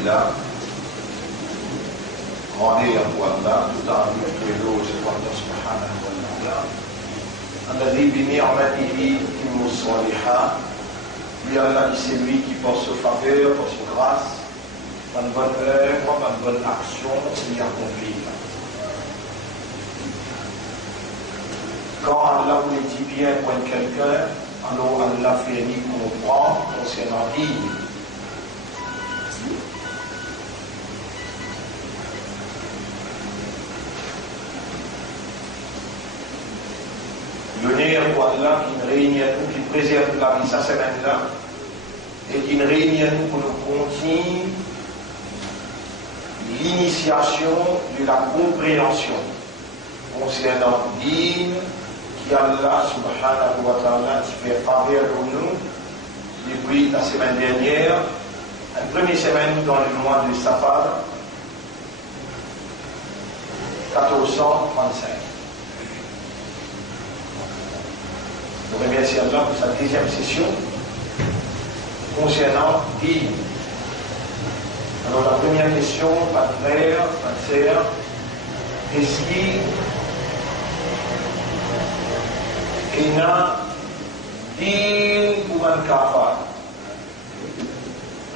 الله غني والله تعالى ويلوز الله سبحانه وتعالى الذي بنعمته يتم الصالحات. Lui Allah, c'est lui qui par sa faveur, par sa grâce, par une bonne œuvre, par une bonne action, s'y accomplit. Quand Allah voulait dire bien pour quelqu'un, alors Allah fait ni comprendre concernant lui. L'honneur pour Allah qui nous réunit à nous, qui préserve la vie cette semaine-là, et qui nous réunit à nous pour nous continuer l'initiation de la compréhension concernant Din qui Allah subhanahu wa ta'ala fait faveur pour nous depuis la semaine dernière, la première semaine dans le mois de Safar 1435. Nous remercions Allah pour sa deuxième session concernant Din. Alors la première question, pas de frère, pas de sœur, est-ce qu'il y a Din pour un kafar?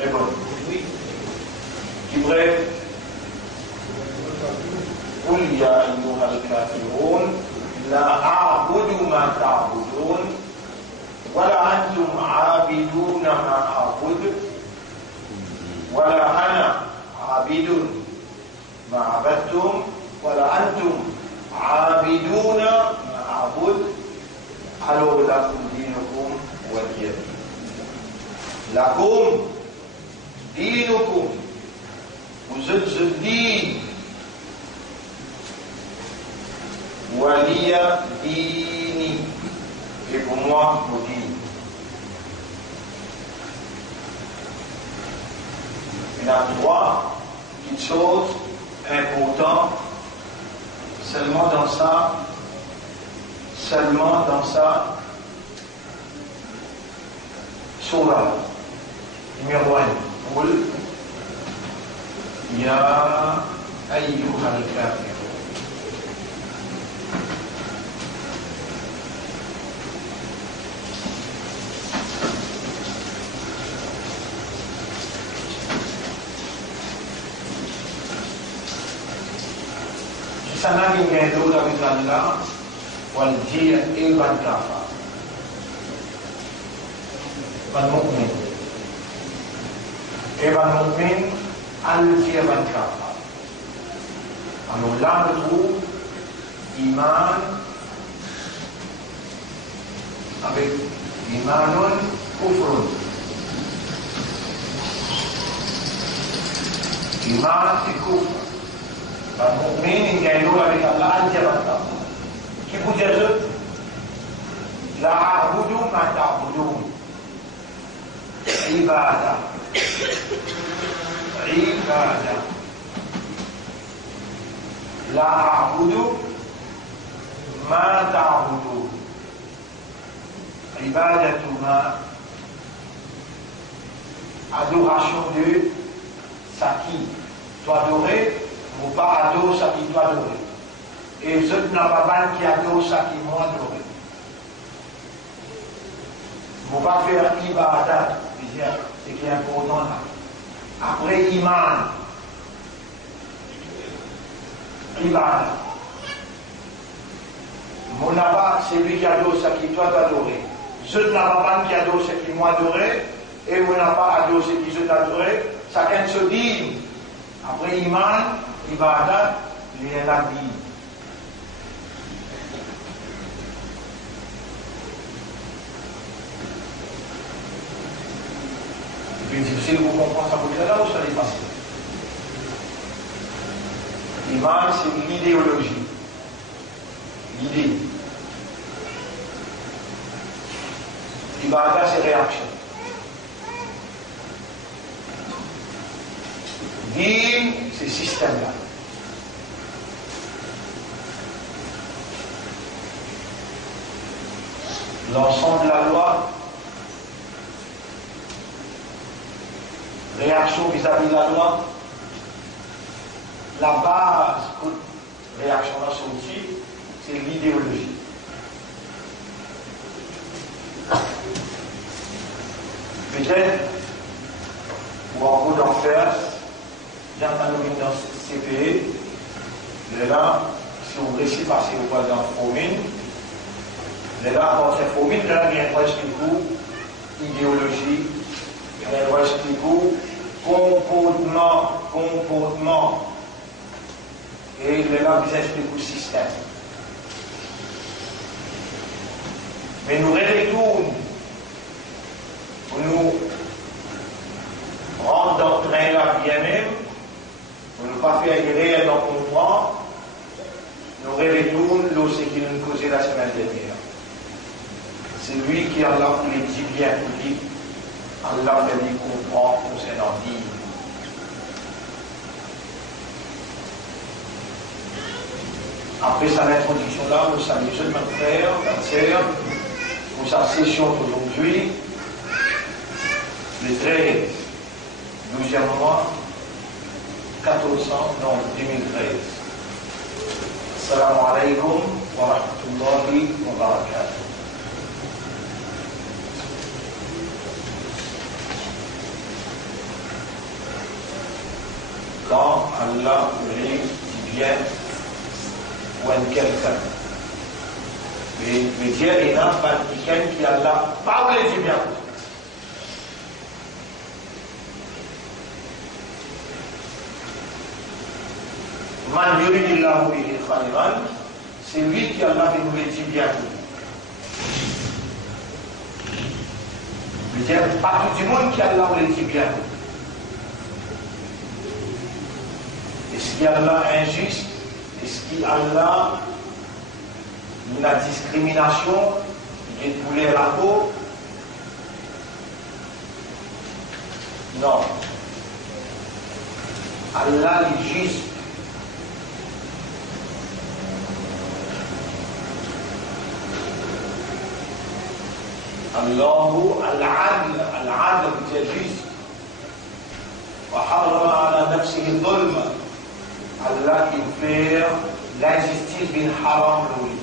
Réponds. Oui. Qui bref? قل يا أيها الكافرون لا أعبد ما تعبدون ولا أنتم عابدون ما أعبد ولا أنا عابد ما عبدتم ولا أنتم عابدون ما أعبد alors لكم دينكم ولي دين لكم دينكم vous êtes الدين ولي ديني et pour moi mon dîne. Il y a trois petites choses importantes seulement dans ça surah numéro 1 قل يا أيها الكافرون. Sana ingendo avec Allah wal jia ilban kafa wal mu'min evan mu'min al jia ban kafa. Alors là on trouve iman avec imanun kufrun. Iman et kufr. المؤمن يقولون بك الله أنت ربك كيف جزء لا أعبد ما تعبدون عبادة لا أعبد ما تعبدون عبادة ما adoration de ça qui doit adorer ou pas adore ça qui doit adorer. Et vous n'avez pas qui adore ça qui m'ont adoré. Vous ne pas faire ibadat, c'est qui est important là. Après iman, ibadat. Mon là-bas, c'est lui qui adore ça qui doit adorer. Je n'avais pas qui adore ce qui m'ont adoré, et mon n'a pas adore ce qui je adoré. Chacun se dit, après iman, ibadat, il y a la vie. C'est difficile vous comprendre ça pour là ou ça n'est pas. Iman, c'est l'idéologie. L'idée. Ibadat, c'est réaction. Din, c'est système-là. L'ensemble de la loi, réaction vis-à-vis de la loi, la base pour réaction à son outil, c'est l'idéologie. Peut-être, ou en gros d'en faire, j'ai entendu dans ce CPE, mais là, si vous laissez passer au point dans Fomine, mais là, quand c'est Fomine, là, il y a un expliquer idéologie, il y a un expliquer comportement. Et là, vous expliquez le système. Mais nous retournons pour nous rendre dans le train là bien même, Pour ne pas faire erreur dans le comprendre, nous retournons ce qu'il nous causait la semaine dernière. C'est lui qui a les dit bien pour lui. Allah fait lui comprendre concernant dire. Après sa introduction là, nous saluons mes frères, mes sœurs, pour sa session d'aujourd'hui, le 13, 12e mois, 2013. Assalamu alaikum wa rahmatullahi wa barakatuh. Quand Allah voulait dit bien ou un quelqu'un, mais Dieu est là, quelqu'un qui Allah parle dit bien. Man yuridillahu bihi khayran, c'est lui qui Allah nous le dit bien. C'est-à-dire, pas tout le monde qui Allah nous le dit bien. Est-ce qu'il y a Allah injuste? Est-ce qu'il y a Allah une discrimination qui est coulée la peau? Non. Allah est juste. Allahu al-adl, al-adl c'est juste. وحرم على نفسه الظلم. Allah qui fait l'injustice bin haram lui.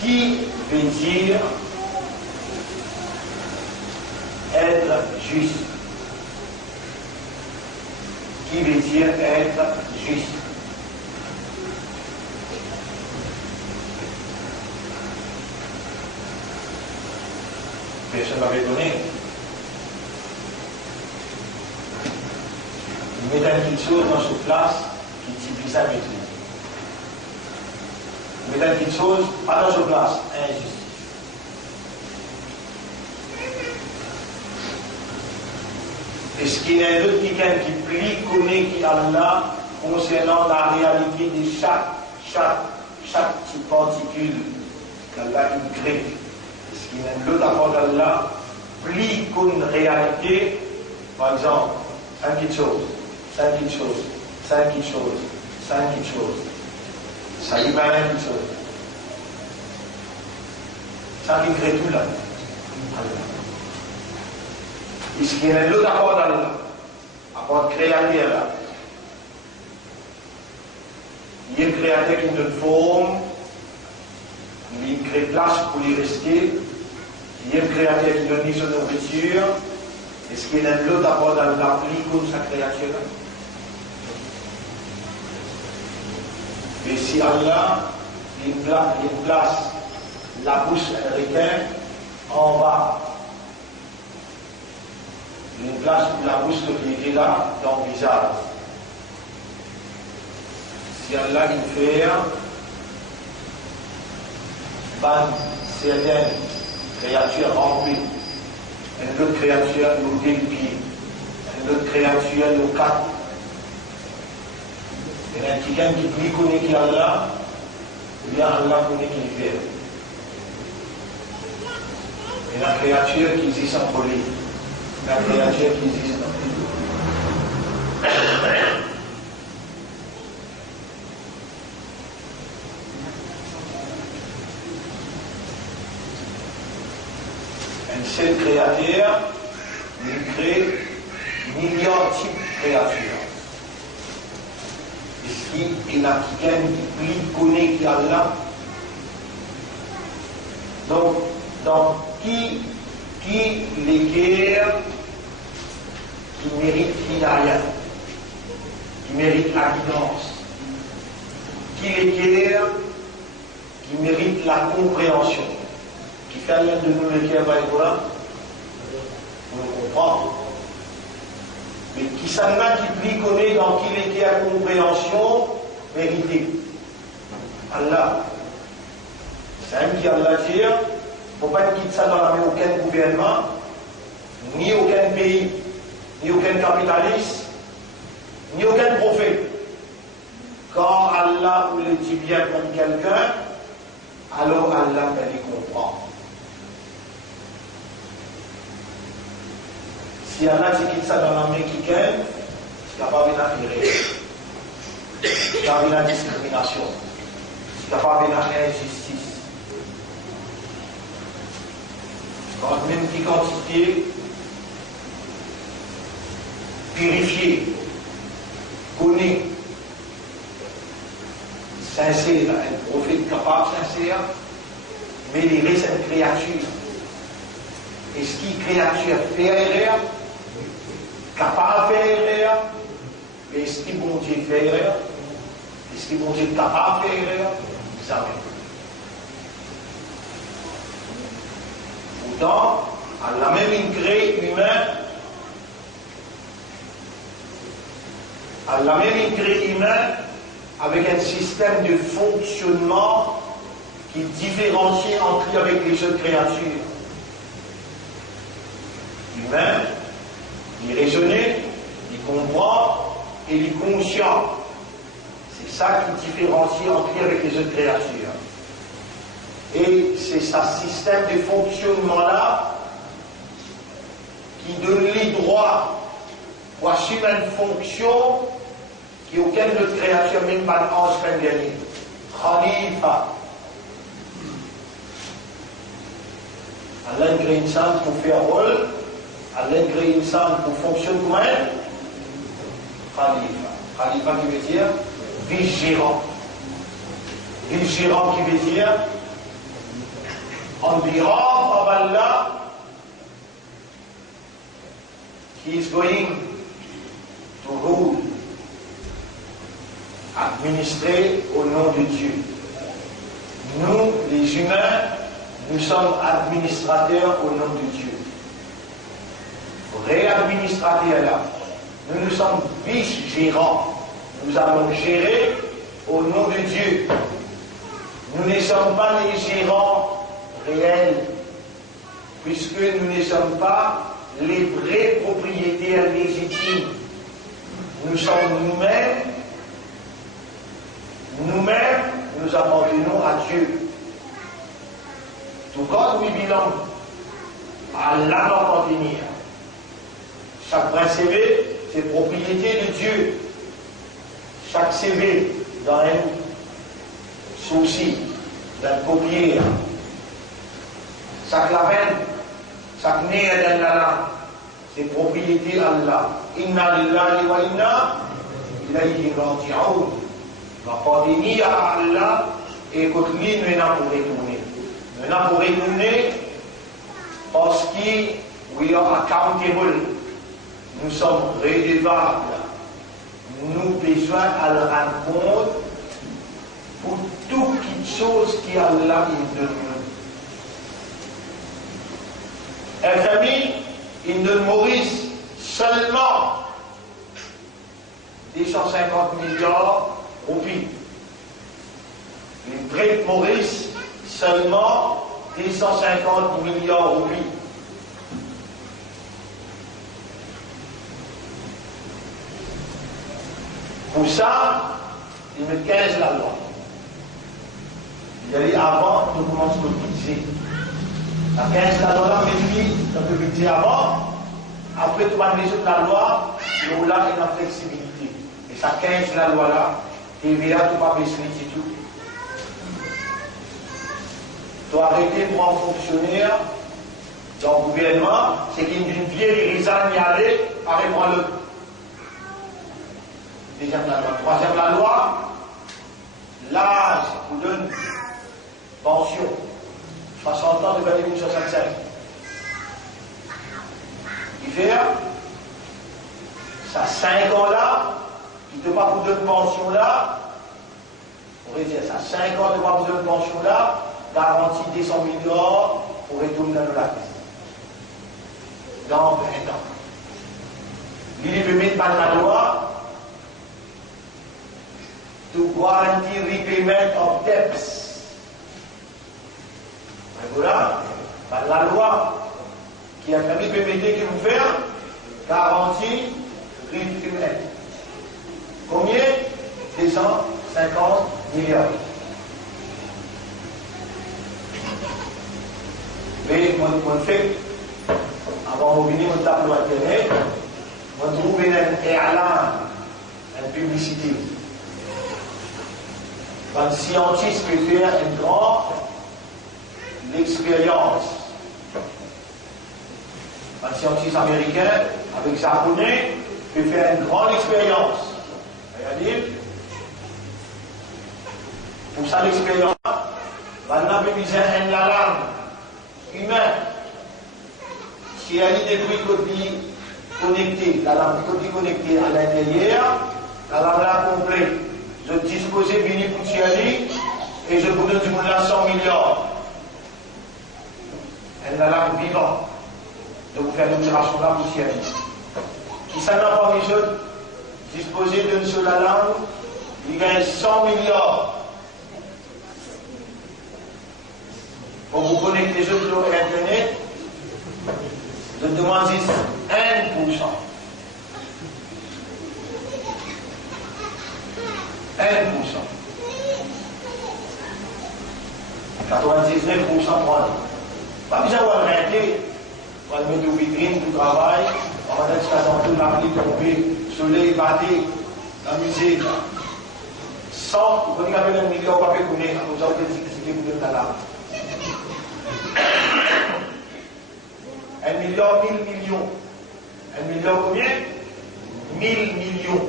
Qui veut dire être juste? Qui veut dire être juste? Personne m'avait donné. Il met une petite chose dans sa place qui typifie sa maîtrise. Il met une petite chose pas dans sa place, injuste. Est-ce qu'il y a un autre quelqu'un qui plie, connaît qui Allah concernant la réalité de chaque petite particule qu'Allah crée? Est-ce qu'il y a un autre apport d'Allah plie comme une réalité? Par exemple, 5 petites choses. 5 petites choses, 5 petites choses, 5 petites choses. Ça y va, 1 petite chose. Ça qui crée tout là. Est-ce qu'il y a un autre apport d'Allah? Apport créateur là. Il y a un créateur qui donne forme, il crée place pour y rester. Il y a un créateur qui donne son nourriture. Est-ce qu'il y a un autre apport d'Allah comme sa créature là? Et si Allah il place la bouche américaine en bas, il place la bouche qui est là dans le visage. Si Allah il fait certaines créatures remplies, une autre créature nous délie, une autre créature nous quatre. Il y a quelqu'un qui connaît qui Allah, ou bien Allah connaît qui fait. Il y a une créature qui existe en folie, la créature qui existe en folie. Un seul créateur, il crée millions de types de créatures. Il a quelqu'un qui connaît qui Allah. Donc qui les guerres qui méritent l'hidayah, qui méritent la guidance, qui les guerres qui méritent la compréhension, qui fait l'un de nous les guerres dans le Coran, on le comprend. Mais qui s'en a qui plie connaît dans qui les guerres la compréhension méritée. Allah. C'est un qui Allah dit, il ne faut pas quitter ça dans la main aucun gouvernement, ni aucun pays. aucun capitaliste, ni aucun prophète. Quand Allah voulait dire bien contre quelqu'un, alors Allah va les comprendre. Si Allah dit ça dans la main qui gagne, c'est capable d'affirer. C'est capable de discrimination. C'est capable d'injustice. Dans la même quantité, purifiée, connue, sincère, un prophète capable, sincère, mais il reste une créature. Et ce qui créature fait erreur, capable de faire erreur, mais ce qui bon Dieu fait erreur, et ce qui bon Dieu capable de faire erreur, jamais. Pourtant, elle a même créé humain, elle a même créé humain avec un système de fonctionnement qui différencie entre lui avec les autres créatures. Humain, il raisonne, il comprend et il est conscient. C'est ça qui différencie entre lui avec les autres créatures. Et c'est ce système de fonctionnement-là qui donne les droits pour assumer une fonction qui aucune autre créature, même pas l'ange, peut gagner. Khalifa. Allah a créé une salle pour faire rôle. Allah a créé une salle pour fonctionner comme elle. Khalifa. Khalifa qui veut dire vice-gérant. Vice-gérant qui veut dire on behalf of Allah, he is going to rule, administrer au nom de Dieu. Nous, les humains, nous sommes administrateurs au nom de Dieu. Vrai administrateur là. Nous sommes vice-gérants. Nous allons gérer au nom de Dieu. Nous ne sommes pas les gérants réels, puisque nous ne sommes pas les vrais propriétaires légitimes. Nous sommes nous-mêmes, nous appartenons à Dieu. To God we belong. À Allah d'appartenir. Chaque brin CV, c'est propriété de Dieu. Chaque CV dans un souci, d'un copier. Chaque lavenne, chaque nez dans la langue, c'est propriété d'Allah. Inna lillahi wa inna ilayhi raji'un. L'appartenir à Allah et que lui nous n'a pour retourner. Nous n'a pour retourner parce que we are accountable. Nous sommes redevables. Nous besoin à le rendre compte pour toute chose qu'Allah nous donne. FMI, il donne Maurice seulement 250 milliards roupies. Il prête Maurice seulement 250 milliards roupies. Pour ça, il met 15 la loi. Il y a dit avant, nous commençons à cotiser. La 15 la loi, mais lui, on peut cotiser avant. Après, tu vas mettre la loi, il y a une flexibilité. Et ça 15 la loi là, TVA, tu vas baisser tout. Tu dois arrêter pour un fonctionnaire dans le gouvernement, c'est qu'il y a une vieille résanne y aller, arrête-moi le. Deuxième la loi. Troisième la loi, l'âge vous donne pension. 60 ans de 2065. Il fait ça 5 ans là, il ne peut pas vous donner pension là. On va dire ça 5 ans, il ne peut pas vous donner pension là, garantie 200 millions pour retourner dans la crise. Dans 20 ans. Il veut mettre par la loi to guarantee repayment of debts. Voilà, par la loi qui a permis de permettre que vous faire garantie humaine. Combien? 250 milliards. Mais on fait, avant de venir au tableau internet, on trouve une publicité. Un scientiste peut faire une grande expérience. Un scientiste américain avec japonais peut faire une grande expérience. Regardez. Pour ça, l'expérience, on a besoin d'une langue humaine. Si elle est depuis côté connecté, la langue côté connectée à l'intérieur, la langue est complète. Je dispose de venir pour Thierry et je vous donne du monde là 100 milliards. Elle a la langue vivante. De vous faire l'opération là pour Thierry. Qui ça n'a pas mis autres disposer d'une seule langue, il gagne 100 milliards. Pour vous connecter les autres sur Internet, je demande 1%. 1%. 99% prendre. Pas besoin d'avoir arrêté. On va mettre au vitrine du travail. On va mettre ça dans toute la pluie tombée, soleil batté, la musique. Sans, vous connaissez un million, on va faire connaître, vous avez des vous de la 1 milliard, 1000 millions. 1 milliard combien? 1000 millions.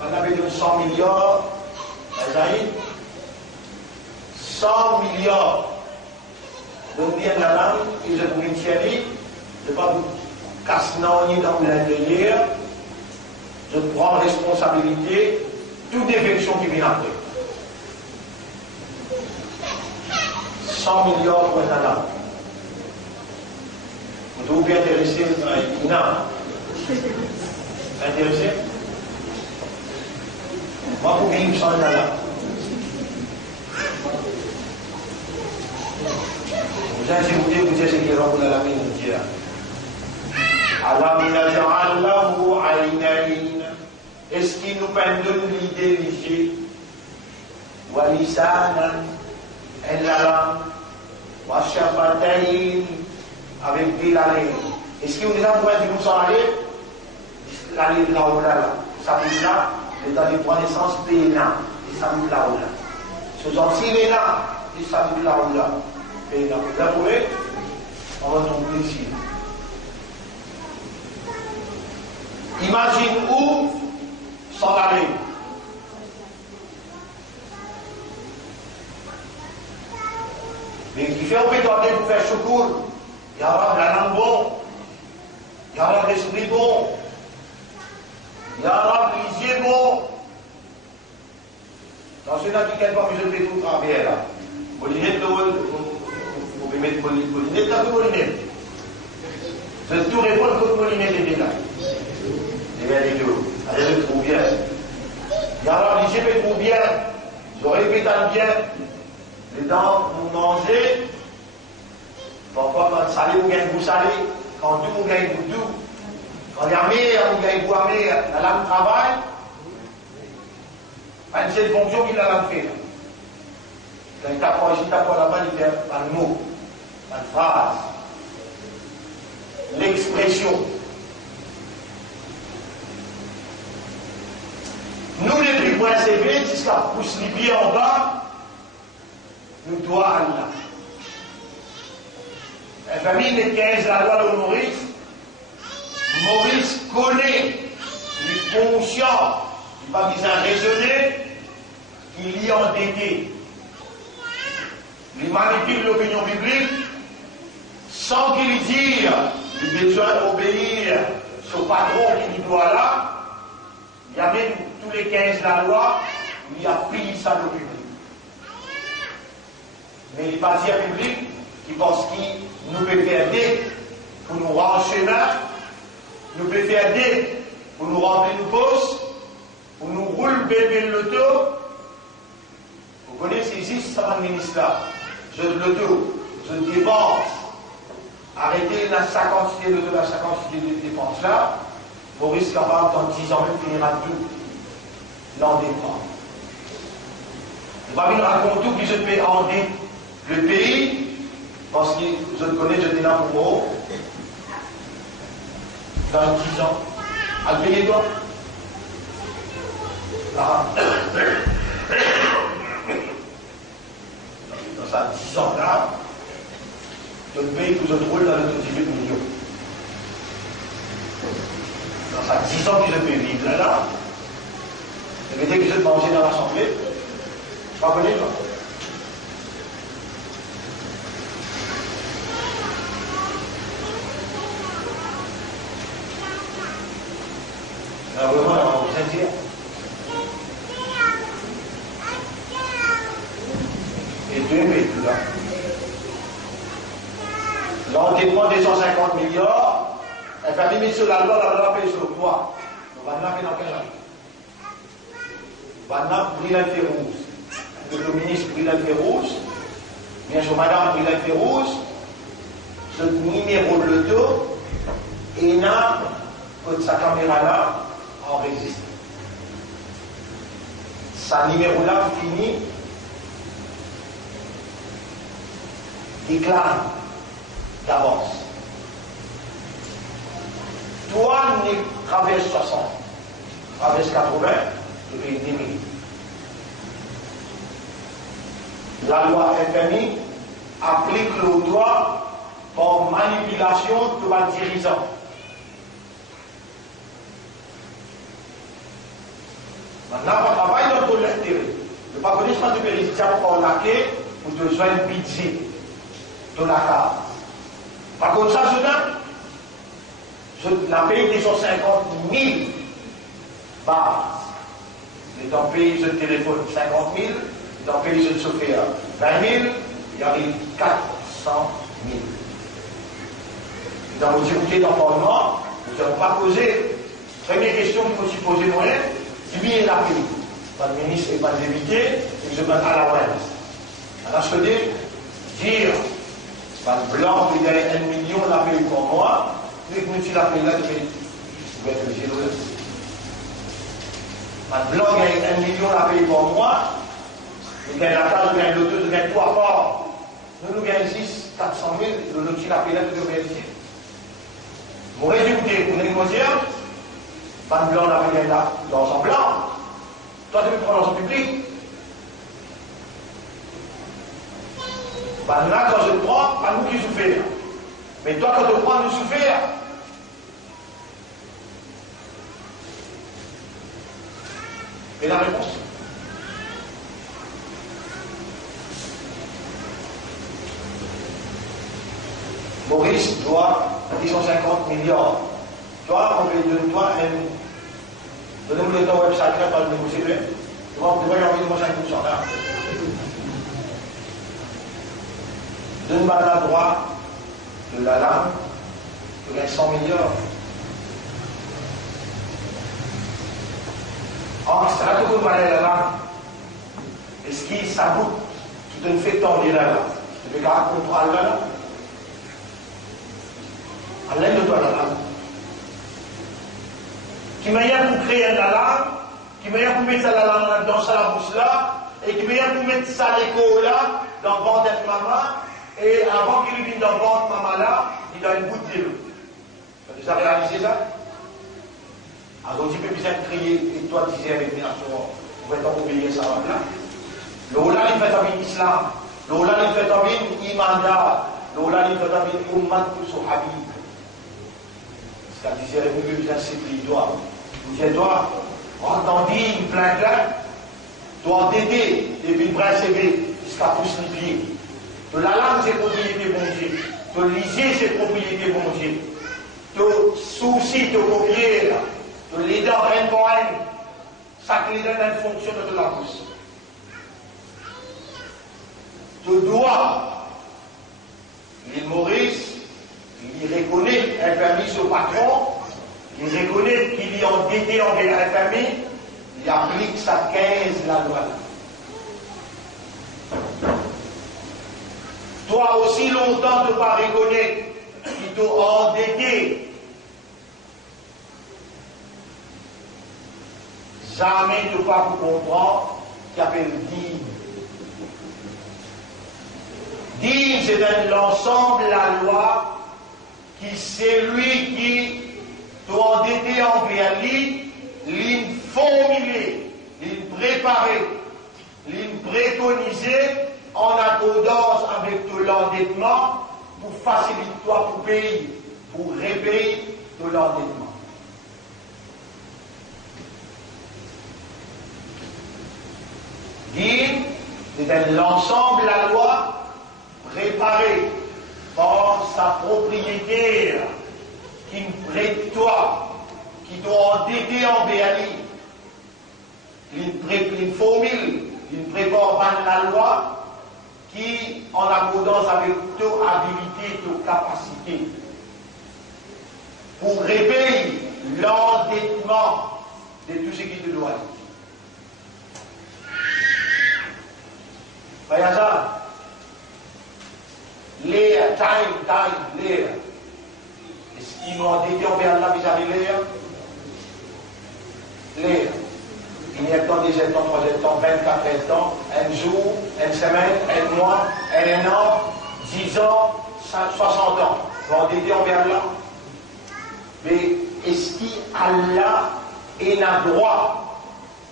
On avait dit 100 milliards. Azaïd 100 milliards. Donc bien la langue, et je vous dis Thierry, je ne vais pas vous casser dans l'intérieur. Je prends responsabilité toute défection qui vient après. 100 milliards pour un langue. Vous êtes intéressé? Non. Intéressé? Moi, pour vivre sans la langue. Vous avez vous dites ce qui est rempli dans la mine. Allah minaja'allahu aynayn. Est-ce qu'il nous donne l'idée d'y wa lisanan et la langue wa shafatayn avec des lèvres. Est-ce qu'il nous a besoin de nous s'enlever? La lèvre là, ça veut dire dans les trois naissances pénales, et ça veut là. Ce sont si là, et ça veut là. Pénal. Vous avez on va trouver ici. Imagine où sans la lèvre. Mais qui fait au pédalier pour faire secours, il y aura la langue bon, il y aura l'esprit bon, il y aura les yeux bons. Dans ceux-là qui ne pas besoin de tout travers là. Vous pouvez mettre Paulinette dans Paulinette. Je vais tout répondre contre Paulinette et détails. Et bien les deux, allez le trouver bien. Il y aura les yeux trop bien, je répète bien. Les dents, vous mangez. Parfois, quand salé, vous gagnez vous salé. Quand doux, vous gagnez vous doux. Quand il y a mer, vous gagnez vous amer. La langue travaille. Une seule fonction qu'il a langue fait. Quand il t'apprend ici, t'apprend là-bas, il fait un mot, une phrase. L'expression. Nous, les plus points sévères, jusqu'à pousse les pieds en bas, nous doit Allah. La famille des 15, la loi de Maurice, Maurice connaît, il est conscient, il n'a pas besoin de raisonner, il y est endetté. Il manipule l'opinion publique sans qu'il dise, il a besoin d'obéir ce patron qui lui doit là. Il y a même tous les 15 la loi, il a pris ça le public. Mais il passe à public qui pense qu'il nous peut faire aider pour nous rendre chemin, nous peut faire aider pour nous remplir nos postes, pour nous rouler bébé l'auto. Vous connaissez ici, ça va ministre là. Je l'auto, je dépense. Arrêtez la 50 de l'auto, la 50 de dépense là. Maurice capable, dans 10 ans, même finira tout l'endettement. Il va venir raconter tout qui se fait endetter le pays, parce que je le connais, je dis là pour moi, dans 10 ans. À le payer toi? Là. Dans ça, 10 ans là, je le paye que je trouve dans le 18 millions. Dans ça, 10 ans que je peux vivre là, et dès que je vais manger dans l'assemblée, je ne vais pas connaître toi. Alors vraiment, on va vous dire. Et Dieu paye tout là. L'endettement des 150 milliards, elle fait limite sur la loi paye sur toi. On va n'appeler dans quel année? On va n'appeler Brillante Férouz. Le ministre Brillante Férouz, bien sûr, madame Brillante Férouz, ce numéro de l'auto, et n'a que sa caméra là, enregistré. Sa numéro là fini, déclare d'avance. Toi, tu traverses 60, traverses 80, tu payes 10 000. La loi FMI applique le droit par manipulation de un dirigeant. Maintenant, on travaille dans ton intérêt. Le patronyme du président pour laquer pour te joindre un budget de la carte. Par contre, ça, je la paye des 150 000 bases. Et dans le pays, je téléphone 50 000, dans le pays, je chauffeur 20 000, il arrive 400 000. Et dans vos écoutez dans le Parlement, nous n'avons pas posé. Première question qu'il faut se poser moi, qui est la pays. Pas de ministre et pas de député, et je demande à la ouest. Alors, je veux dire, pas de blanc qui gagne 1 million, la paye pour moi, mais que si la paye là, je vais être généreux. Pas de blanc gagne 1 million, la paye pour moi, il gagne la carte, il gagne l'auto, il gagne 3 forts. Nous gagnons 6, 400 000, le lot la paye là, je vais être ici. Vous résultez, vous n'avez pas dire, pas de blanc, la paye là, dans son blanc. Toi, tu veux prendre l'argent public. Ben là, quand je le prends, pas nous qui souffrons. Mais toi, quand tu prends, nous souffrir. Et la réponse? Maurice doit 150 milliards. Toi, on veut de toi donnez-moi le temps website là, pas le négocier. Tu vas envoyer 5% là. Donne-moi la droite de la lame, tu gagnes 100 milliards. En extra, tu peux parler la lame. Est-ce que ça goûte qui te fait tendre la lame? Tu peux garder le contrôle la lame? Allah ne doit la lame. Qui meilleur pour créer une alarme, qui meilleur pour mettre la lame dans sa bouche là, et qui meilleur pour mettre ça l'écho là, dans le ventre de maman, et avant qu'il vienne dans le ventre de maman là, il a une goutte de l'eau. Tu as déjà réalisé ça? Alors tu peux bien crier, et toi tu disais avec bien sûr, on va t'obéir ça là. L'eau là, il fait un islam, l'eau là, il fait un imanda, l'eau là, il fait un ummat pour son habib. C'est ce qu'il disait, vous pouvez bien s'écrire, toi. Vous dites, toi, entendez une plainte là, toi t'aider, et puis le bras sévé, jusqu'à pousse les pieds. De la langue, c'est propriété bon Dieu. De lisier, c'est propriété bon Dieu. De souci, de copier, de leader un pour un, chaque leader a une fonction de la pousse. De doigt, l'île Maurice, il reconnaît un permis au patron, il reconnaît qu'il est endetté envers la famille, il applique sa 15 la loi. Toi aussi longtemps tu ne pas reconnaître qu'il t'a endetté jamais tu pas pour comprendre qui appelle dîme. Dîme, c'est l'ensemble de la loi qui c'est lui qui doit endetté envers lui, l'informuler, l'inpréparer, l'inpréconiser en accordance avec tout l'endettement pour faciliter toi pour payer, pour repayer tout l'endettement. Dîme, c'est l'ensemble de la loi préparée par sa propriétaire qui prête toi, qui doit endetter envers lui, une formule, une prépare la loi qui, en accordance avec toute habilité, toute capacité, pour repayer l'endettement de tout ce qui te doit. Voyez ça? L'air, time, l'air. Est-ce qu'ils nous ont endetté envers Allah vis-à-vis l'air? L'air. Il y a temps, 17 ans, 3 ans, 24 ans, un jour, une semaine, un mois, un an, 10 ans, 60 ans. Ils ont endetté envers Allah. Mais est-ce qu'Allah est le droit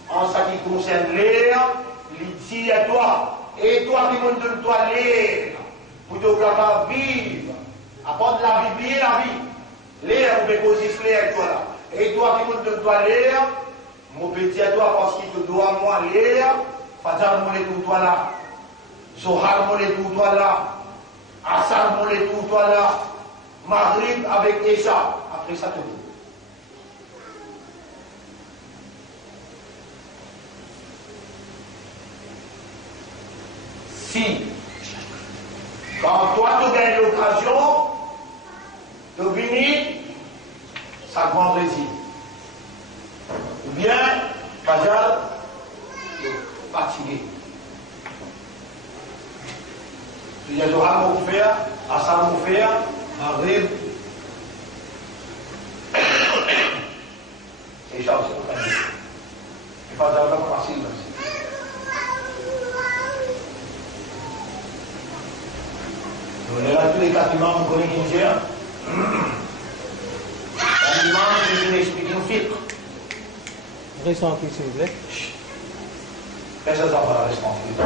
en ce qui concerne l'air, il dit à toi, et toi qui me donnes toi l'air, pour te capable de vivre, apprendre la vie, bien la vie. L'air, on peut causer l'air, toi là. Et toi qui me donnes toi l'air, mon petit à toi parce qu'il te doit moi l'air, Fajar mon tout toi là, Zohar mon tout toi là, Asar mon tout toi là, Maghrib avec Esha, après ça te dit. Si, quand toi tu gagnes l'occasion de venir, ça grand plaisir. Ou bien, Fajar, fatigué. Tu dis, Zohar mon faire, Asar mon faire, Maghrib, Esha aussi. Et Fajar pas facile aussi. On est là tous les 4 imams, vous connaissez qui c'est? Un imam qui vient expliquer une fiqh. Restez en s'il vous plaît. Qu'est-ce que ça va rester en fiqh?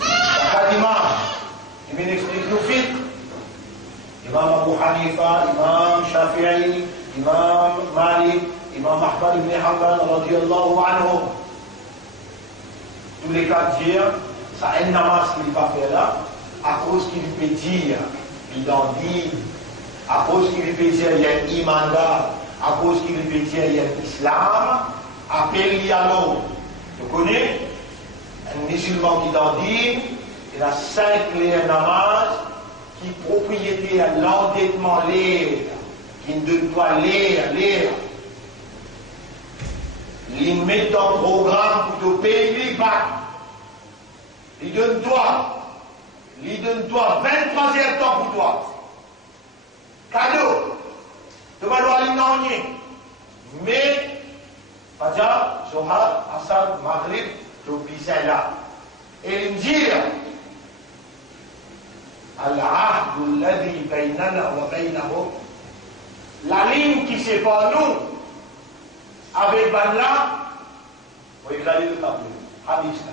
Un imam qui vient expliquer une fiqh. Imam Abu Hanifa, Imam Shafi'i, Imam Malik, Imam Ahmad ibn Hanbal, radiyallahu anhu. Tous les 4 dire, ça a un namaz qu'il va faire là. À cause qu'il peut dire, il en dit, à cause qu'il peut dire, il y a un imanda, à cause qu'il peut dire, il y a l'islam, appelle-lui à l'autre. Tu connais? Un musulman qui t'en dit, il a 5 clés namaz, qui propriété à l'endettement l'air, qui ne donne pas l'air. Il met un programme pour te payer back. Il donne toi. Il donne-toi 23e temps pour toi. Cadeau. Tu vas doit l'inogner. Mais, Fajr, Zohar, Asar, Maghrib, tu oublies ça là. Et il dit, Al-Ahdu alladhi baynana wa baynahum, la ligne qui sépare nous avec Banla, vous regardez le tableau. Hadith là.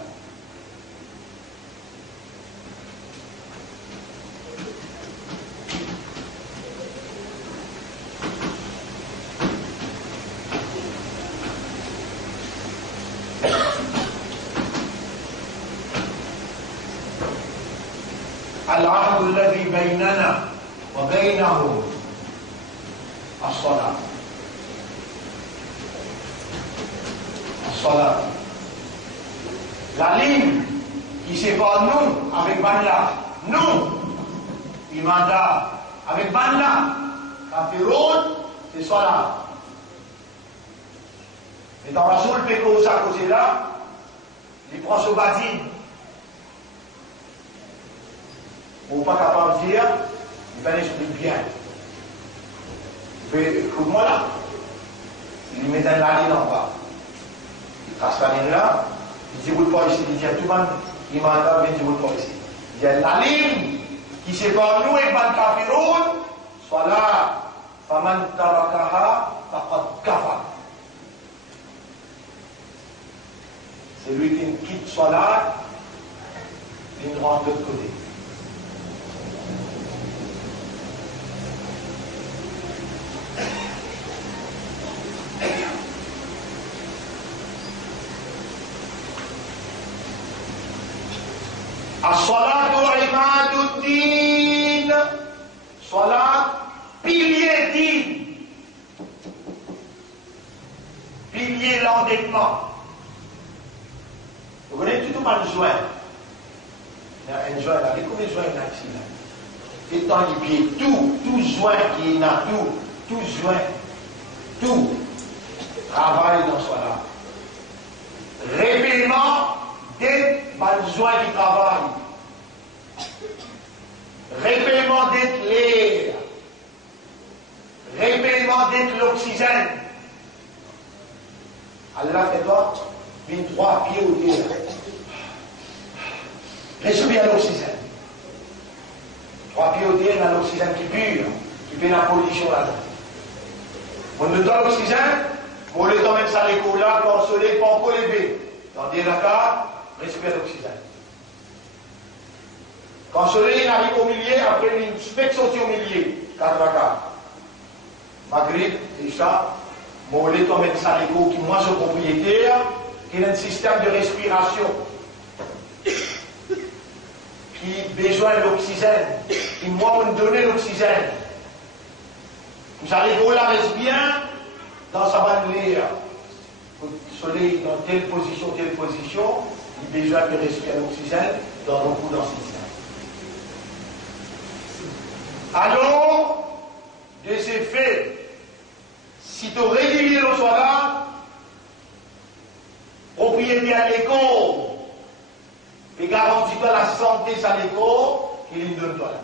العهد الذي بيننا وبينهم الصلاة. La ligne qui sépare nous avec Banla, nous, Imanda, avec Banla, Kafirun, c'est Salat. Et dans la soule Péco, à côté là, il prend ce badine. Ou pas capable de dire, il va l'expliquer bien. Écoute-moi là. il met un la ligne en bas. Il trace la ligne là, il dit, vous le pas ici, il dit, tout le monde, il m'a dit, vous le pas ici. Il y a la ligne qui sépare nous et man kafiroun, soit là, faman tarakaha, faqad kafar. C'est lui qui quitte soit là, il rentre de l'autre côté. As-salatu imaduddin. Salat, pilier din. Pilier l'endettement. Vous connaissez tout mal le joint. Il y a un joint là. Combien de joints il y a ici là? Et dans les pieds, tout joint qui est là, tout joint, tout travaille dans ce là. Répétement d'être besoin qui travaille. Répétement d'être l'air. Répétement d'être l'oxygène. Allah fait toi, une 3 pieds au terre. Respire l'oxygène. 3 pieds au terre, il y a l'oxygène qui pure, qui fait la pollution là-dedans. On nous donne l'oxygène, on les emmène ça l'école là, quand le soleil, pas encore levé. Dans des rakas, respire l'oxygène. Quand le soleil arrive au milieu, après une spec sortie au milieu, 4 rakas. Maghrib, Isha, on les emmène ça l'école qui, moi, sont propriétaire, qui a un système de respiration. Qui a besoin de l'oxygène, qui moi me donne l'oxygène. Vous allez voir la reste bien dans sa bandelière. Le soleil dans telle position, il a besoin de respirer l'oxygène dans beaucoup dans ce système. Alors, de ces faits, si tu régulier le soir propriétaire à l'école, et garantis-toi la santé à l'école, qu'il lui donne toi là.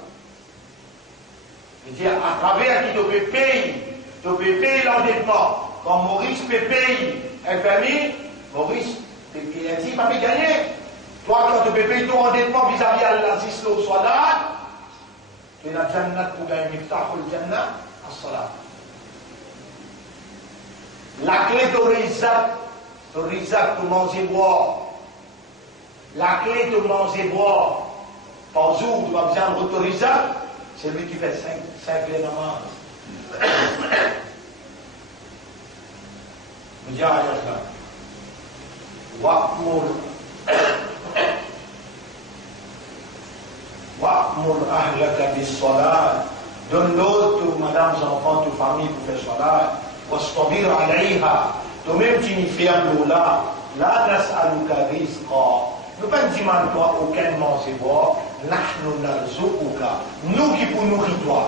Il dit, à travers qui tu peux payer l'endettement. Quand Maurice peut payer un permis, Maurice, il dit, il va pas gagner. Toi, quand tu peux payer ton endettement vis-à-vis de l'Aziz, soit là, tu es la Jannat pour gagner Miftahul Jannat, as-salat. La clé de Rizak, tu manges et boire. La clé de manger et boire, par jour, tu vas besoin de autoriser, c'est lui qui fait 5 clés namaz. Vous dites, ah, Wa'mur ahlaka bis salat. Donne l'autre, madame, enfants, toute famille pour faire salat. Wastabir alayha. Toi-même, tu n'y fais un là. La nas'aluka rizqa. Ne pas demander toi aucun manger boire, nous qui pour nourrir toi.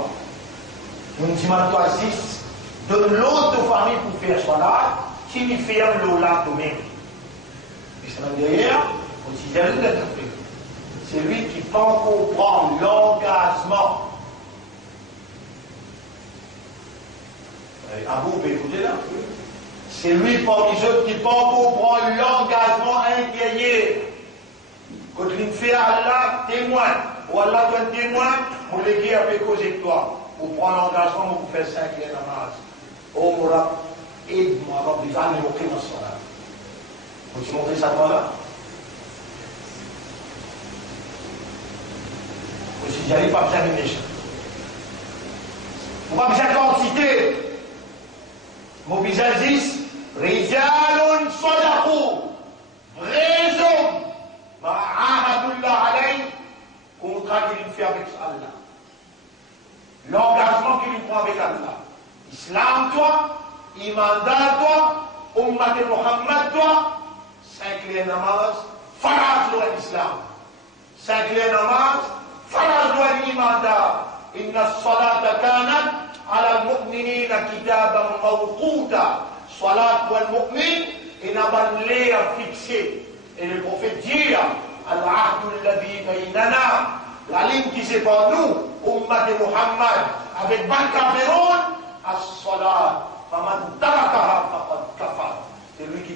Nous ne demandons toi 6, donne l'autre famille pour faire cela, qui lui fait un lot là toi-même. Puis derrière, c'est lui qui peut comprendre l'engagement. À vous, vous écoutez là. C'est lui parmi eux qui peut comprendre l'engagement intérieur. Quand il fait Allah témoin, ou Allah donne témoin, pour les guider avec cause et toi, pour prendre l'engagement pour faire 5 clés namaz. Oh mon Rab, aide-moi, Rab, il va me montrer dans ce là. Faut-tu montrer ça toi là? Si j'arrive pas besoin de méchant. Faut pas besoin de quantité. Mon visage dit, Rijalun Sadaqou, vrais hommes. Contrat qu'il fait avec Allah. L'engagement qu'il prend avec Allah. Islam, toi, Iman, toi, Ummat Muhammad, toi, 5 clés namaz, faraj loi l'Islam. 5 clés namaz, faraj loi l'iman. Inna salata kanat ala al-mu'minina kitaban mawquta. Salat wal mu'min, il n'a pas l'air fixé. Et le prophète dit, Al-Ahdul Ladhi Baynana, la ligne qui sépare nous, Ummat et Muhammad, avec Ban Kafiroun, As-Salat, Faman Tarakaha Faqad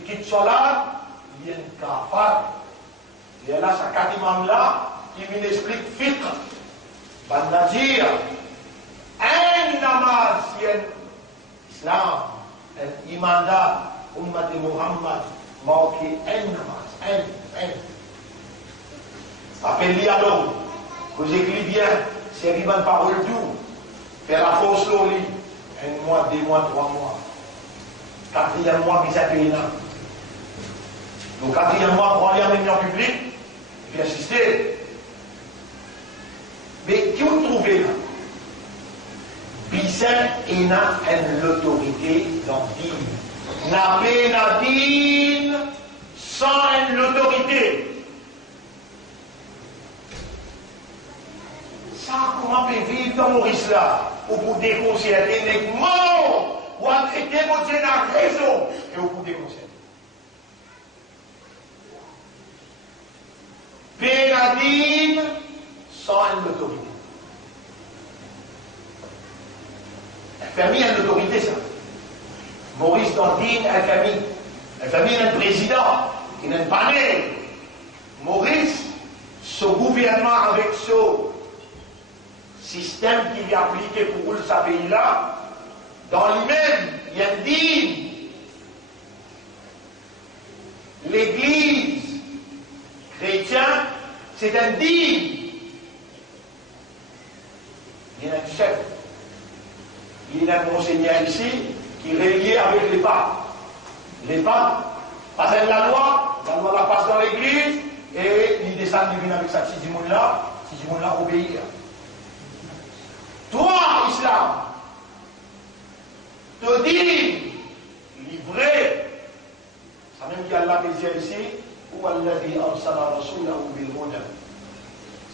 quitte Salat, il y a un kafar. Il y a là, sa 4 imams là, qui m'explique fiqh. Bandadir, un namaz, il y a Islam, un imanda, ummat Muhammad, marqué un namaz, un. Appelez à l'homme, vous écrivez bien, c'est une parole doux, faire la force au lit, 1 mois, 2 mois, 3 mois. 4e mois, puis ça paye là. Donc 4e mois, pour aller en réunion publique, puis assister. Mais qui vous trouvez là? Bissa et l'autorité dans le din. N'a pas din sans l'autorité. Ça, comment peut vivre dans Maurice là, au bout des conseils, les morts, ou à traiter mon Dieu dans la raison, et au bout des conseils. Pénadine sans l'autorité. La famille a l'autorité, ça. Maurice Dandine a la famille. La famille a un président, qui n'a pas né. Maurice, ce gouvernement avec ce système qu'il a appliqué pour ce pays-là, dans lui-même, il y a un dîme. L'église chrétienne, c'est un dîme. Il y a un chef. Il y a un monseigneur ici qui est relié avec les papes. Les papes passent la loi la passe dans l'église et ils descendent du avec ça. Si du monde-là obéit. Toi, Islam, te dis, livré, ça même qu'il y a Allah qui dit ici, ou Allah dit,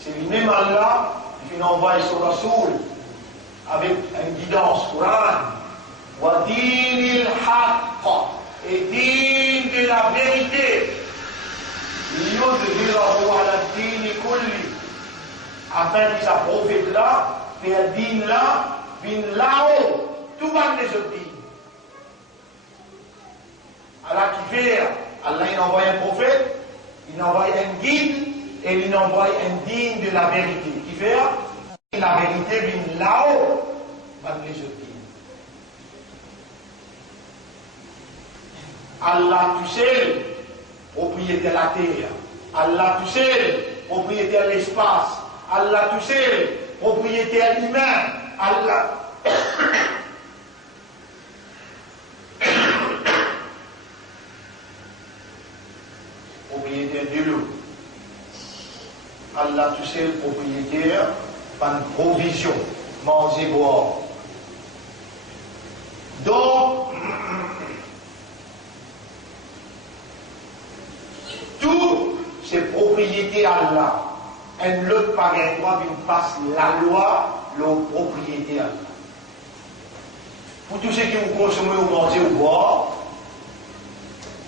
c'est lui-même Allah qui envoie son Rasoul avec une guidance Coran, wa dinil haqq, et din de la vérité, afin que sa prophète là, fait un din là, bin là-haut, tout va les autres dînes. Allah qui fait, Allah il envoie un prophète, il envoie un guide, et il envoie un digne de la vérité. Qui fait, la vérité vient là-haut, va les autres dînes. Allah tout seul, propriétaire de la terre. Allah tout seul, propriétaire de l'espace. Allah tout seul, propriétaire humain. Allah. Propriétaire de l'eau. Allah tout seul, propriétaire d'une provision. Manger, boire. Donc, tout ces propriétés Allah. Un autre par un droit d'une passe la loi, leur propriété Allah. Pour tous ceux qui vous consommez ou mangez ou boire,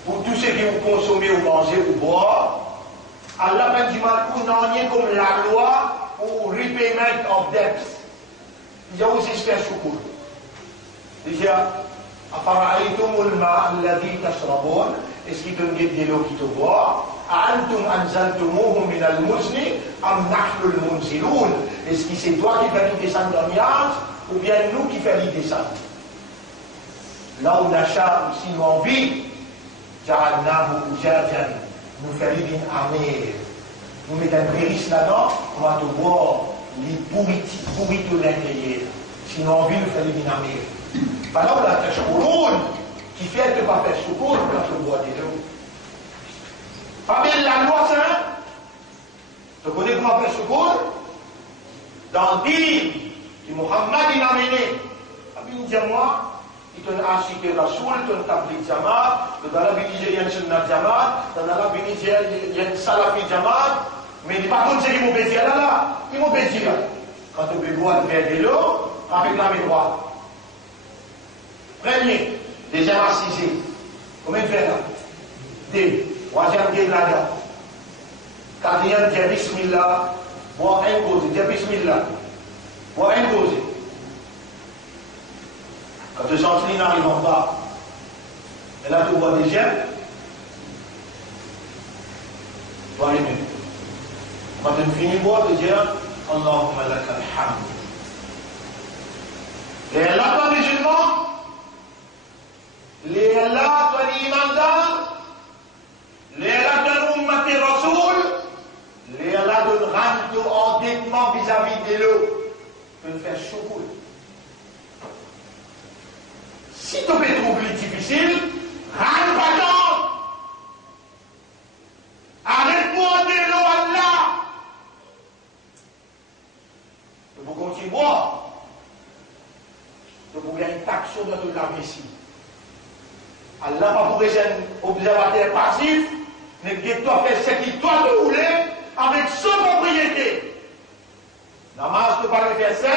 pour tous ceux qui vous consommez ou mangez ou boire, Allah ben du mal pour n'en rien comme la loi pour repayment of debts. Il y a aussi ce fait soukour. Déjà, Afara'aytumul ma'alladhi tashrabun, est-ce qu'il donne de l'eau qui te boit? A'antum anzaltumuhu min al-muzni am nahnu al-munzilun. Est-ce que c'est toi qui fais descendre dans l'nuage ou bien nous qui faisons descendre? Là où l'achat, si nous envie, ja'alnahu ujajan, nous faisons une amère. Nous mettons un péris là-dedans, on va te boire les pourris de l'intérieur. Si nous envie, nous faisons une amère. Voilà où la tashkouroun, qui fait de ne pas faire soukour, quand je bois des eaux. Pas bien la loi, ça, tu connais comment faire soukour? Dans le din, que Muhammad il a mené. Abin Jamwa, il t'a acheté la soule, il t'a appris Jamaat, dans la Binigérienne Sunnah Jamaat, dans la Binigérienne Salafi Jamaat, mais il n'est pas contre ce qu'ils m'ont baisé là, ils m'ont baisé là. Quand tu veux boire vers de l'eau, avec la main droite. Premier, deuxième assisé. Combien de fait là? Deux. Troisième, deux là-dedans. Quatrième, dis Bismillah. Bois un gosé, dis Bismillah. Bois un gosé. Quand tu sens qu'il n'arrive en bas, et là tu bois deuxième, Toi aimer. Quand tu finis boire, tu dis Allahumma lakal hamd. Les Allah, toi musulman, les Allah, toi l'imandar, les Allah, toi l'ummati rasoul, les Allah, toi le endettement vis-à-vis de l'eau, tu me fais chocolat. Si tu peux trouver difficile, râle pas donc. Arrête-moi de l'eau Allah. Vous continuez. Vous avez une taxe dans toute la ici. Allah va vous être un observateur passif, mais que toi faire ce qui toi te voulais avec son propriété. Namaz, tu vas faire 5,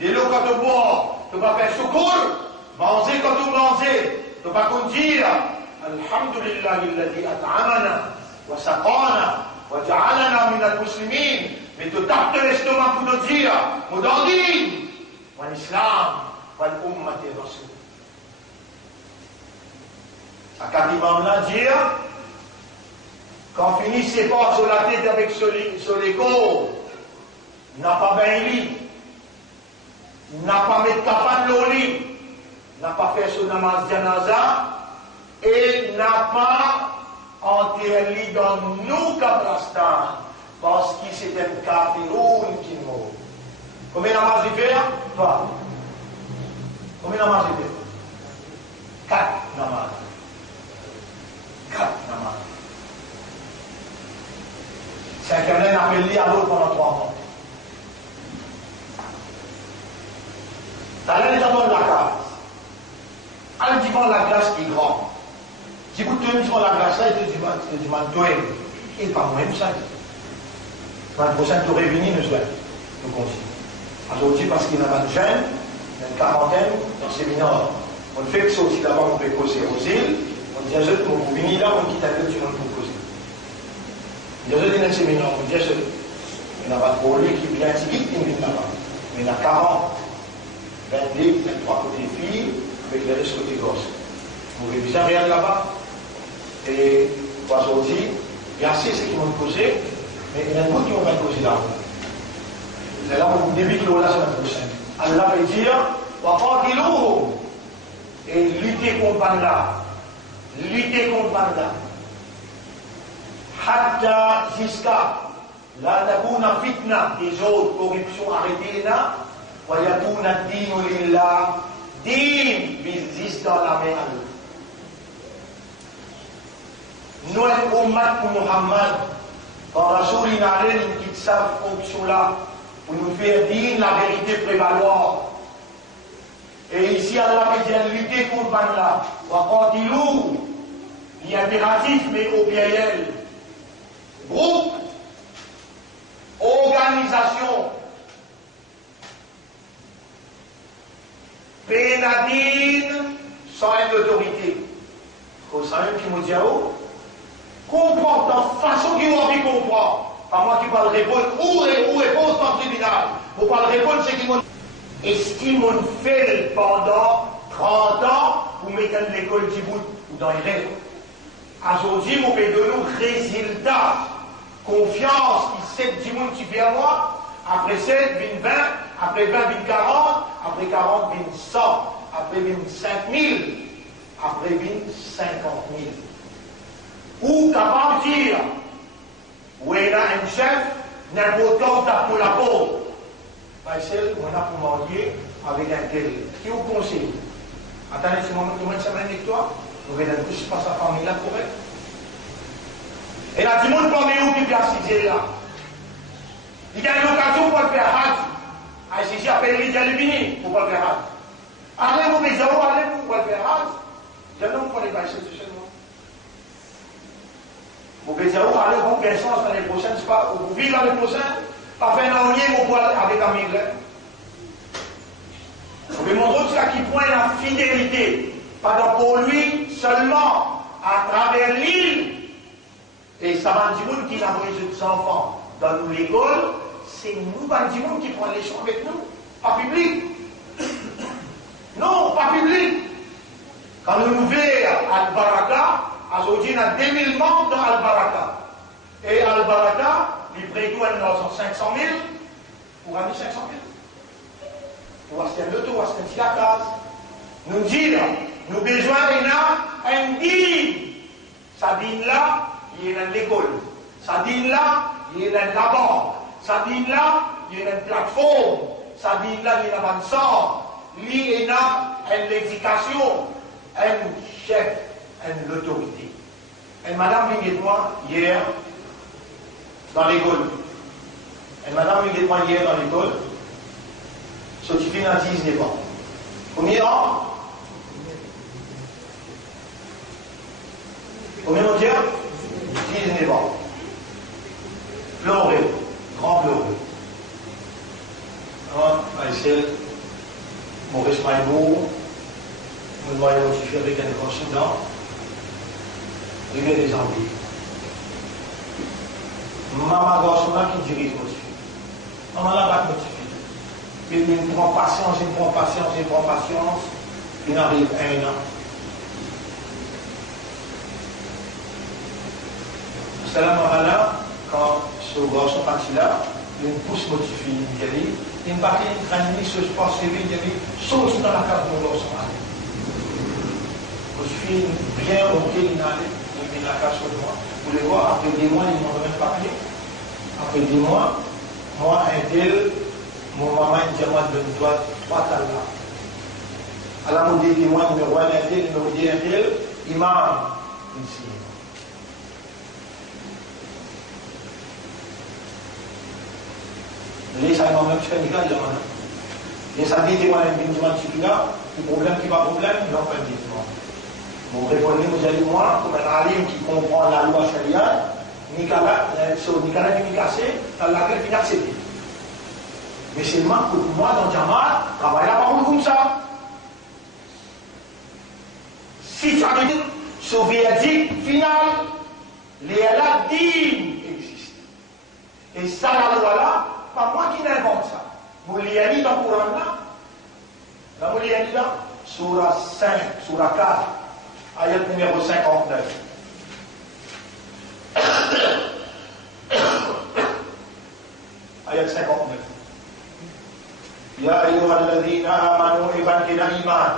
de l'eau quand tu bois, tu vas faire secours, manger quand tu manges, tu vas dire Alhamdulillah alladhi at'amana wa saqana wa ja'alana min al-muslimin, mais tu tapes l'estomac pour te dire, mon dandine, mon islam. Ummati rasul. Quand l'imam l'a dit, quand finit ses pas sur la tête avec sur les côtes, n'a pas bien lit, n'a pas mis kafan au lit, n'a pas fait son namaz janaza et n'a pas enterré dans nous Kabrastan parce que c'est un kafiroun qui meurt. Combien de namaz il fait? Pas. Combien de namaz il fait? 4 namaz. 4 namaz. C'est un n'a appelé à l'autre pendant 3 mois. T'as l'air d'abord la glace. Elle dit la glace qui est grande. Si vous te dites la glace, il te dit toi. Et pas moi-même ça. La prochaine, tu aurais venu, nous souhaitons. Nous continuons. Aujourd'hui, parce qu'il y a pas de jeunes, une quarantaine dans le séminaire. On fait que ça aussi d'abord, on peut causer aux îles. On dit à eux, vous venez là, on quitte à eux, tu vas nous causer. Il y a eux dans le séminaire, on dit à eux, il n'y a pas de problème qui vient si vite, il vient là-bas. Mais il y en a 40, 22, 23 côté filles, avec les restes côté gosses. Vous voyez bien rien là-bas. Et aujourd'hui, il y a 6 qui vont causer, mais il y en a beaucoup qui vont causer là. C'est là où vous débutez la semaine prochaine. Allah veut dire, et lutter contre Allah. Lutter contre Allah. Hatta jusqu'à la takuna fitna, des autres corruptions arrêtées là, wa yakuna dinu lillah, din existe dans la main Allah. Nous, ummat Muhammad, quand Rasoul il a une petite savent option là, pour nous faire dire la vérité prévaloir. Et ici, Allah veut dire lutter contre Allah. Waqatilou, il y a impératif, mais au pluriel. Groupe, organisation, pénadine, sans une autorité. Il faut savoir qui me dit comprendre dans la façon qu'il m'a dit comprendre. Pas moi qui parle répondre ou réponse dans le tribunal. Vous parlez répondre ce qui m'ont dit. Et ce qu'ils m'ont fait pendant 30 ans, vous mettez dans l'école Djibout ou dans les rêves. Aujourd'hui, vous pouvez donner un résultat. Confiance, qui 7 Djibout qui vient à moi, après 7, 20, après 20, 40, après 40, 100, après 5000, après 50 000. Ou capable de dire, où il y a un chef, n'importe quoi pour la peau. C'est on a pour marier avec un tel. Qui vous conseille? Attendez, c'est moment de semaine avec toi. Vous verrez tous pas sa famille là correct. Et là, tout le monde parmi vous qui vient assister là. Il y a une occasion pour le faire Hajj. Assister appelle les Jalibini pour le faire Hajj. Allez-vous, mes amis, allez-vous pour le faire Hajj. Je ne vous les pas institutionnellement. Vous pouvez dire, allez-vous, quel sens l'année prochaine, c'est pas, vous vivez l'année prochaine. Pas faire un lien avec un migrant. Vous pouvez montrer ça qui pointe la fidélité. Pas pour lui seulement, à travers l'île. Et ça va dire qui a brisé des enfants dans l'école, c'est nous, qui prend les choses avec nous. Pas public. Non, pas public. Quand nous ouvrons Al-Baraka, aujourd'hui, il y a 2000 membres dans Al-Baraka. Et Al-Baraka, il prédit 500 000, pour aller 500 000. Pour acheter un loto, pour acheter la case. Nous disons, nous avons besoin d'un digne. Ça dit là, il y a l'école. Ça dit là, il y a la banque. Ça dit là, il y a une plateforme. Ça dit là, il y a un sang. Il y a l'éducation, un chef, une autorité. Et madame vient de moi hier dans l'école. Et madame vient de moi hier dans l'école. Ce qui finalise n'est pas. Combien ans? Combien on dit? 19 ans. Pleuré, grand pleuré. Maïsel, Maurice Maïmou, nous voyons aussi avec un consultant. Il y a des envies. Maman garçon là qui dirige notre fille. Maman là bat notre fille. Il prend patience, il prend patience, il prend patience. Il arrive à un an. C'est la maman là, quand ce garçon parti là, il pousse notre fille, il dit, il me bat une granule, ce sport suivi, il dit, saute dans la carte de mon garçon. Notre fille, bien ok, il allait. La cache sur moi. Vous voulez voir, après 10 mois, ils m'ont donné le papier. Après 10 mois, moi, un tel, mon maman, il dit, moi, je dois 3 talents. À la mode des mois, numéro 1, un tel, numéro 2, un tel, imam, ici. Les saïmans, même si c'est un gars, les saïmans, ils ont le problème qui va problème, ils n'ont pas dit. Vous répondez, vous allez moi, comme un alim qui comprend la loi sharia, Nicolas Mikase, dans laquelle il accepte. Mais c'est moi, pour moi, dans Jamal, travaille la parole comme ça. Si ça veut dire, soviétique final, les la dîme existe. Et ça, la loi là, pas moi qui l'invente ça. Vous l'avez dans le Coran là, là, vous l'avez là, Surah 5, Surah 4. Ayat numéro 59. Ayat 59. Ya ayyuhalladhina amanu iman kina iman.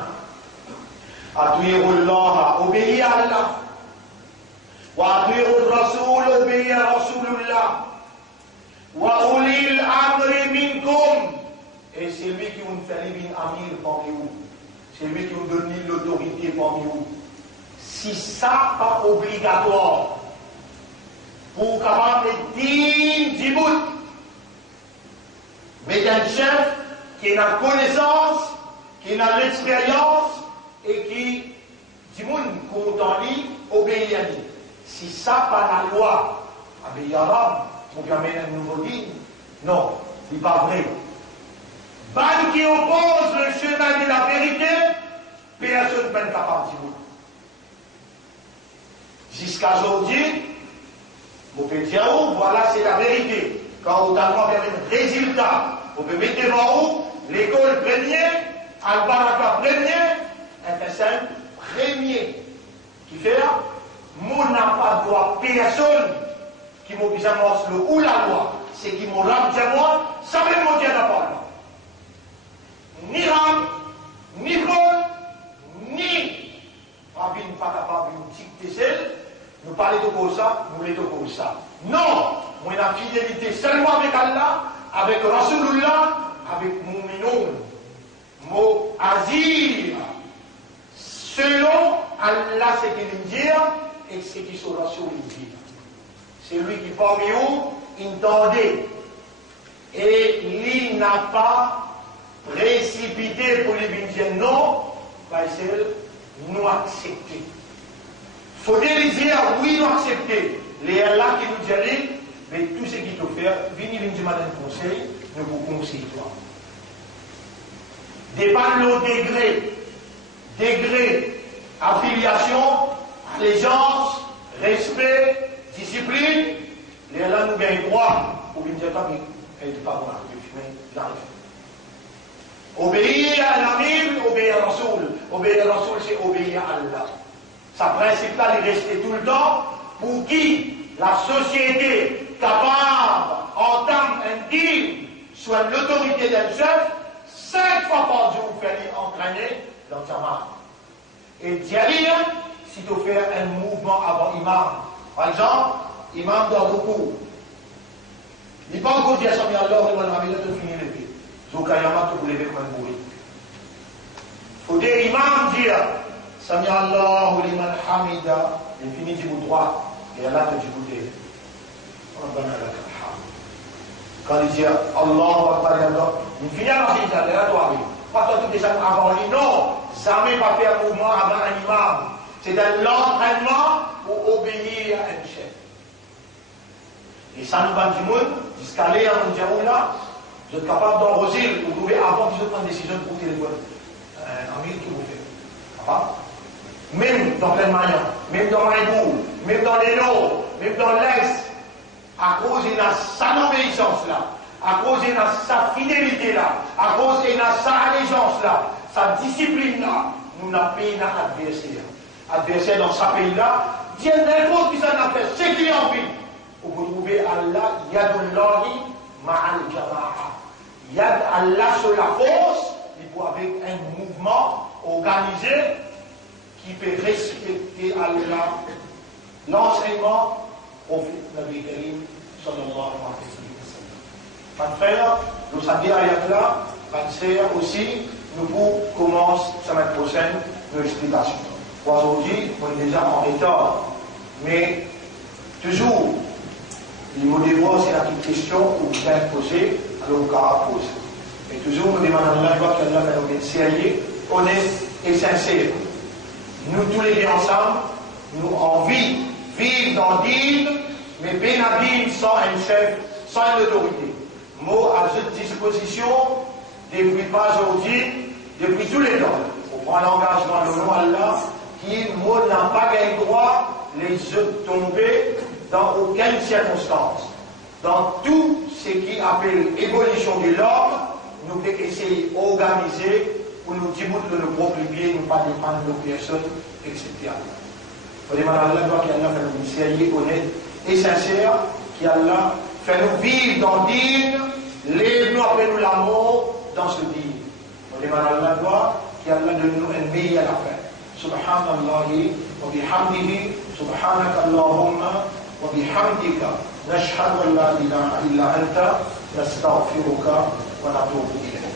Ati'ullah, obéis à Allah. Wa ati'ur rasul, obéis à Rasulullah. Wa ulil amri minkum. Et c'est lui qui vous fait une amir parmi vous. C'est lui qui vous donne l'autorité parmi vous. Si ça pas obligatoire pour capable de bout, mais un chef qui a la connaissance, qui a l'expérience et qui dit content lui obéit à lui. Si ça pas la loi, avec l'arabe, pour qu'il amène un nouveau digne, non, ce n'est pas vrai. Ban qui oppose le chemin de la vérité, personne n'est capable de dire. Jusqu'à aujourd'hui, vous pouvez dire, oh, voilà, c'est la vérité. Quand vous avez un résultat, vous pouvez mettre devant vous l'école première, Al-Baraka premier, un simple premier. Qui fait, moi n'a pas droit, personne qui m'a dit le ou la loi, c'est qui m'a dit moi, ça veut me dire d'abord. Ni Ram, ni Paul, ni Rabin pas capable de dicter celle. Nous parlons de ça, nous voulons de ça. Non, moi la fidélité seulement avec Allah, avec Rasulullah, avec Mouminon, mon Azir. Selon Allah, ce qu'il dit et ce qui sera sur l'Injil. C'est lui qui parmi nous, entendait. Et il n'a pas précipité pour les dire non, parce que nous accepter. Il faut dire oui, nous accepter. Les Allah qui nous dit, mais tout ce qui te fait, venez nous demander un conseil, nous vous conseillons toi. Dépend le degré, affiliation, allégeance, respect, discipline, les Allah nous gagnent droit pour venir dire, mais elle n'est pas moi, j'arrive. Obéir à l'amir, obéir à Rasoul. Obéir à Rasoul, c'est obéir à Allah. Sa principe là, il restait tout le temps. Pour qui? la société capable, entame un deal, soit l'autorité d'un chef, 5 fois par jour, vous faites entraîner dans sa marque. Et dire, si tu fais un mouvement avant imam, par exemple, imam dans beaucoup, il n'est pas encore dit à Sami Allah, il va le finir les pieds. Zokayama, tu voulais comme un bourri. Il faut des imams dire, Sami Allah, liman hamida, il finit du bout droit, et Allah te dit goûter. Quand il dit Allah, il finit à l'enseigner, il doit arriver. Pas toi tout déjà avant lui, non, jamais pas faire un mouvement avant un imam. C'est de l'entraînement pour obéir à un chef. Et ça nous va du monde, jusqu'à l'air à nous là, vous êtes capable d'enroser, vous pouvez avant qu'ils prennent une décision pour le téléphone. En minute que vous faites. Même dans plein de manières, même dans Maïbou, même dans les lots, même dans l'Est, à cause de sa obéissance là, à cause de sa fidélité là, à cause de sa allégeance là, sa discipline là, nous n'avons pas un adversaire. Adversaire dans ce pays là, Dieu n'importe qui s'en a fait, c'est qui en vie. Vous trouvez Allah, Yadullahi ma'al jama'a. Yad Allah sur la force, il faut avec un mouvement organisé qui peut respecter Allah, l'enseignement au Nabi Karim sallallahu alayhi wa sallam. Frère, nous savons ayat là, frère aussi, nous pour commencer semaine prochaine nos explications. Aujourd'hui, on est déjà en retard, mais toujours, il me demande si il y a une question ou bien posée, alors on va poser. Mais toujours, nous demandons à Allah qu'Allah va nous être sérieux, honnête et sincère. Nous tous les deux ensemble, nous envie vivre dans l'île, mais bien à vivre sans un chef, sans une autorité. Mot à cette disposition, depuis pas aujourd'hui, depuis tous les temps. On prend l'engagement de nom Allah, qui moi n'a pas gagné droit les yeux tomber dans aucune circonstance. Dans tout ce qui appelle évolution de l'homme, nous devons essayer d'organiser pour nous dire de nos propres pieds, nous pas dépendre de nos personnes, etc. On demande à Allah qu'Allah fait nous sérieux, honnête et sincère, qu'Allah fait nous vivre dans le digne, lève-nous après nous l'amour dans ce digne. On demande à Allah qu'Allah donne nous un meilleur affaire. Subhanallahi wa bihamdihi, subhanaka Allahumma wa bihamdika, nashhadu an la ilaha illa anta, nastaghfiruka wa natubu ilayk.